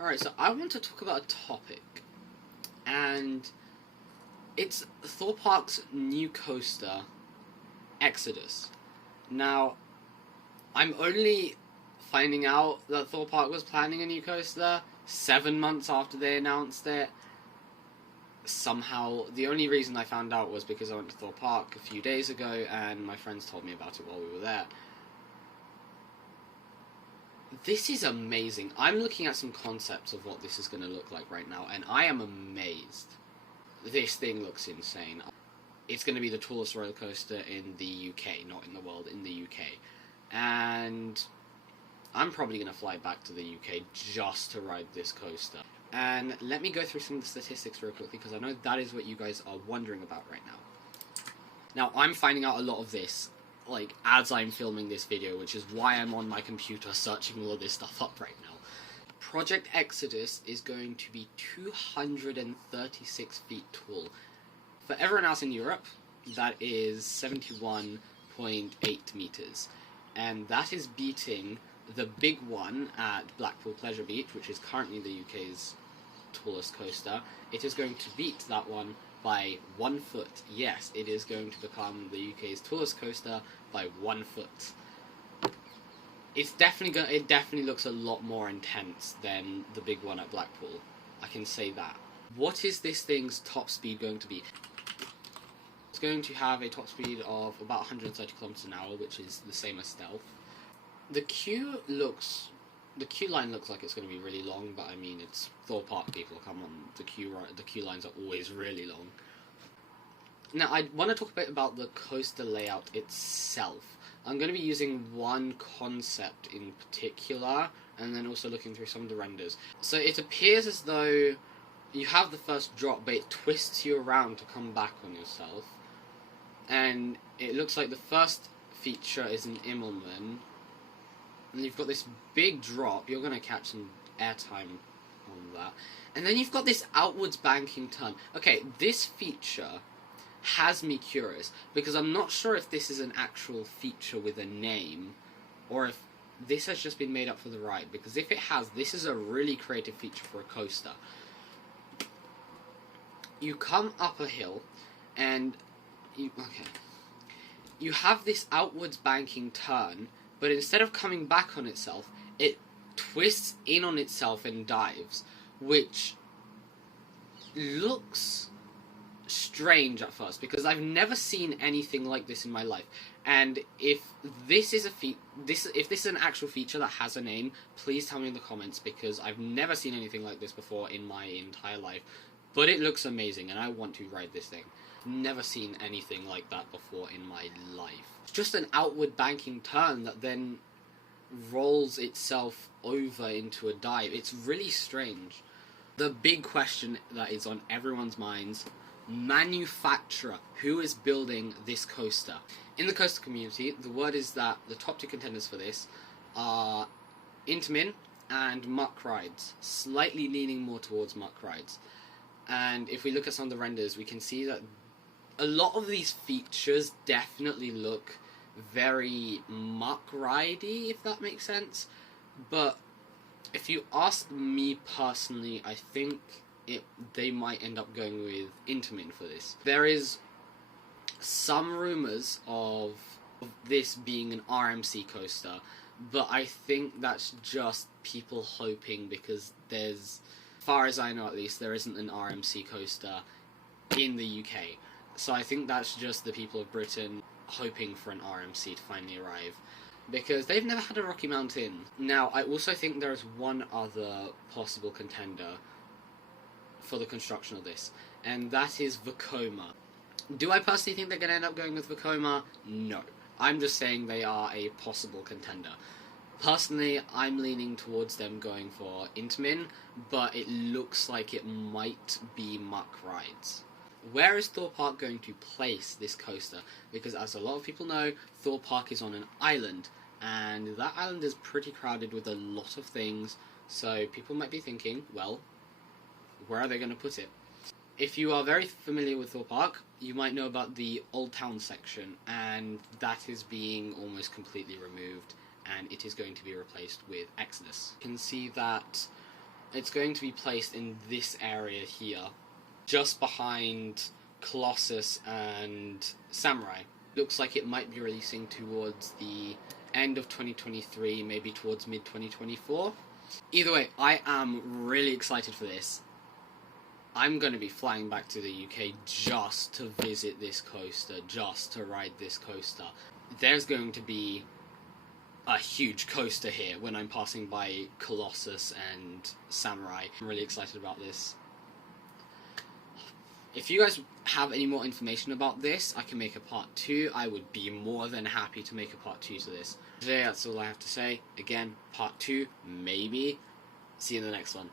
Alright, so I want to talk about a topic, and it's Thorpe Parks' new coaster, Exodus. Now, I'm only finding out that Thorpe Park was planning a new coaster 7 months after they announced it. Somehow, the only reason I found out was because I went to Thorpe Park a few days ago, and my friends told me about it while we were there. This is amazing. I'm looking at some concepts of what this is going to look like right now, and I am amazed. This thing looks insane. It's going to be the tallest roller coaster in the UK, not in the world, in the UK. And I'm probably going to fly back to the UK just to ride this coaster. And let me go through some of the statistics real quickly, because I know that is what you guys are wondering about right now. Now, I'm finding out a lot of this as I'm filming this video, which is why I'm on my computer searching all of this stuff up right now. Project Exodus is going to be 236 feet tall. For everyone else in Europe, that is 71.8 meters. And that is beating the big one at Blackpool Pleasure Beach, which is currently the UK's tallest coaster. It is going to beat that one by 1 foot. Yes, it is going to become the UK's tallest coaster by 1 foot. It definitely looks a lot more intense than the big one at Blackpool. I can say that. What is this thing's top speed going to be? It's going to have a top speed of about 130 kilometers an hour, which is the same as Stealth. The queue line looks like it's going to be really long, but I mean, it's Thorpe Park, people. Come on, the queue lines are always really long. Now, I want to talk a bit about the coaster layout itself. I'm going to be using one concept in particular, and then also looking through some of the renders. So it appears as though you have the first drop, but it twists you around to come back on yourself. And it looks like the first feature is in Immelman. And you've got this big drop. You're going to catch some airtime on that. And then you've got this outwards banking turn. Okay, this feature has me curious, because I'm not sure if this is an actual feature with a name, or if this has just been made up for the ride, because if it has, this is a really creative feature for a coaster. You come up a hill, and you have this outwards banking turn, but instead of coming back on itself, it twists in on itself and dives, which looks strange at first, because I've never seen anything like this in my life. And if this is if this is an actual feature that has a name, please tell me in the comments, because I've never seen anything like this before in my entire life. But it looks amazing, and I want to ride this thing. Never seen anything like that before in my life. It's just an outward banking turn that then rolls itself over into a dive. It's really strange. The big question that is on everyone's minds: manufacturer. Who is building this coaster? In the coaster community, the word is that the top two contenders for this are Intamin and Muck Rides, slightly leaning more towards Muck Rides. And if we look at some of the renders, we can see that a lot of these features definitely look very Muck Ridey, if that makes sense. But if you ask me personally, I think they might end up going with Intamin for this. There is some rumours of this being an RMC coaster, but I think that's just people hoping, because as far as I know at least, there isn't an RMC coaster in the UK. So I think that's just the people of Britain hoping for an RMC to finally arrive, because they've never had a Rocky Mountain. Now, I also think there is one other possible contender for the construction of this, and that is Vekoma. Do I personally think they're going to end up going with Vekoma? No. I'm just saying they are a possible contender. Personally, I'm leaning towards them going for Intamin, but it looks like it might be Muck Rides. Where is Thorpe Park going to place this coaster? Because as a lot of people know, Thorpe Park is on an island, and that island is pretty crowded with a lot of things, so people might be thinking, well, where are they going to put it? If you are very familiar with Thorpe Park, you might know about the Old Town section, and that is being almost completely removed, and it is going to be replaced with Exodus. You can see that It's going to be placed in this area here, just behind Colossus and Samurai. Looks like it might be releasing towards the end of 2023, maybe towards mid-2024. Either way, I am really excited for this. I'm going to be flying back to the UK just to visit this coaster, just to ride this coaster. There's going to be a huge coaster here when I'm passing by Colossus and Samurai. I'm really excited about this. If you guys have any more information about this, I can make a part 2. I would be more than happy to make a part 2 to this. Today, that's all I have to say. Again, part 2, maybe. See you in the next one.